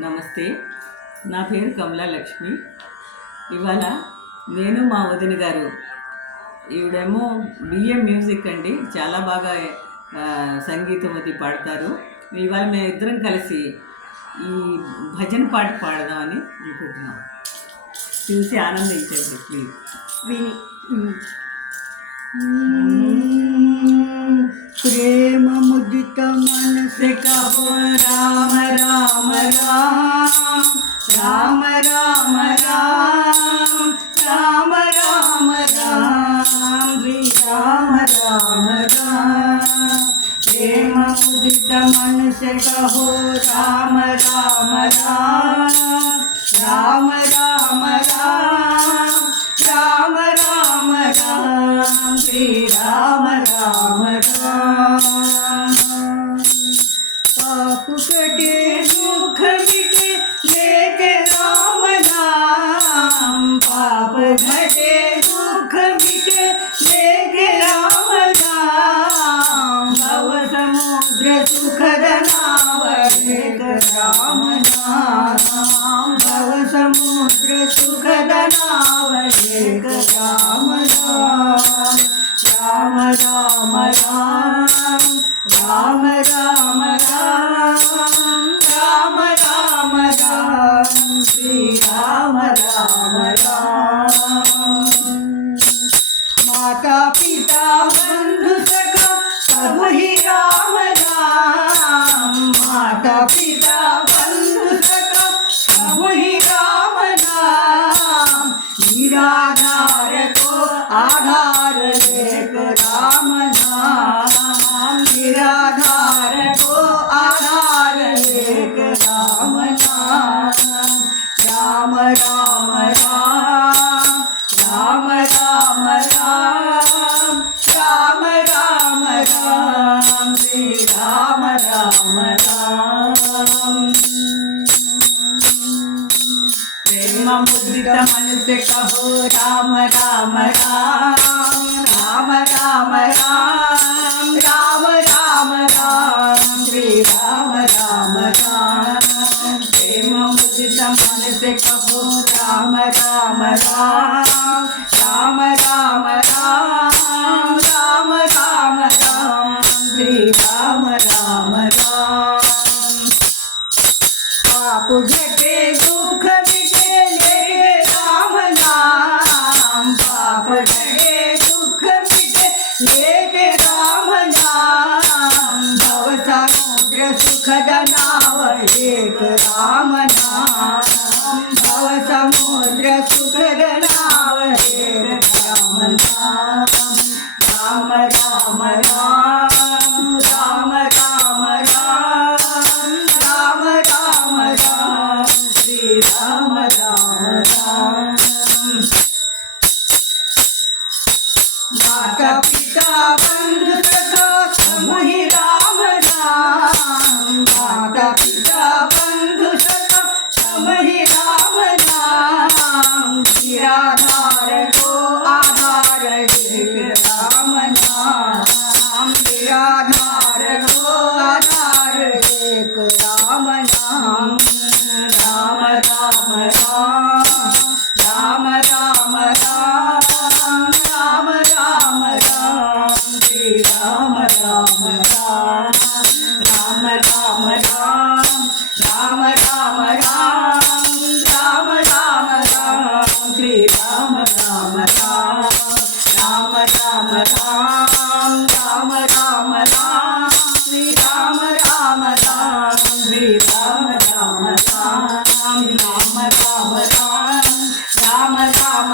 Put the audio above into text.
నమస్తే. నా పేరు కమలా లక్ష్మి. ఇవాళ నేను మా వదిన గారు, ఈవిడేమో బిఏ మ్యూజిక్ అండి, చాలా బాగా సంగీతం అది పాడతారు. ఇవాళ మేము ఇద్దరం కలిసి ఈ భజన పాట పాడదామని అనుకుంటున్నాం. చూసి ఆనందించండి ప్లీజ్. విని प्रेम मुदित मन से कहो राम राम राम राम राम राम राम राम राम राम राम राम प्रेम मुदित मन से कहो राम राम राम राम राम राम राम राम राम श्री राम राम राम पाप कटे दुख मिटे लेके राम नाम पाप घटे दुख मिटे लेके राम नाम भव समुद्र सुखद नाव एक राम नाम भव समुद्र सुखद नाव एक राम नाम राम राम राम राम राम राम राम राम राम श्री राम राम राम माता पिता बंधु सखा सब ही राम नाम माता पिता बंधु सखा सब ही राम नाम निराधार को आधार एक राम नाम निराधार को आधार एक राम नाम राम राम राम राम राम राम राम राम राम श्री राम राम राम प्रेम मुद्रित मन से कहो राम राम राम राम राम राम राम राम राम श्री राम राम राम प्रेम मुद्रित मन से कहो राम राम राम राम राम राम राम राम राम श्री राम राम राम पाप घटे दुख मिटे ले राम नाम पाप घटे दुख मिटे ले राम नाम भव समुद्र सुखद नाव एक राम नाम भव समुद्र सुखद नाव एक राम नाम राम राम राम राम राम राम राम राम राम श्री राम राम राम माता पिता बंधु सखा सब ही राम नाम माता पिता बंधु सखा सब ही राम नाम निराधार को आधार एक राम नाम निराधार को आधार एक राम नाम राम राम राम राम राम राम राम राम राम श्री राम राम राम राम राम राम राम राम राम राम राम राम श्री राम राम राम राम राम राम राम राम राम श्री राम राम राम श्री राम राम राम राम राम राम राम राम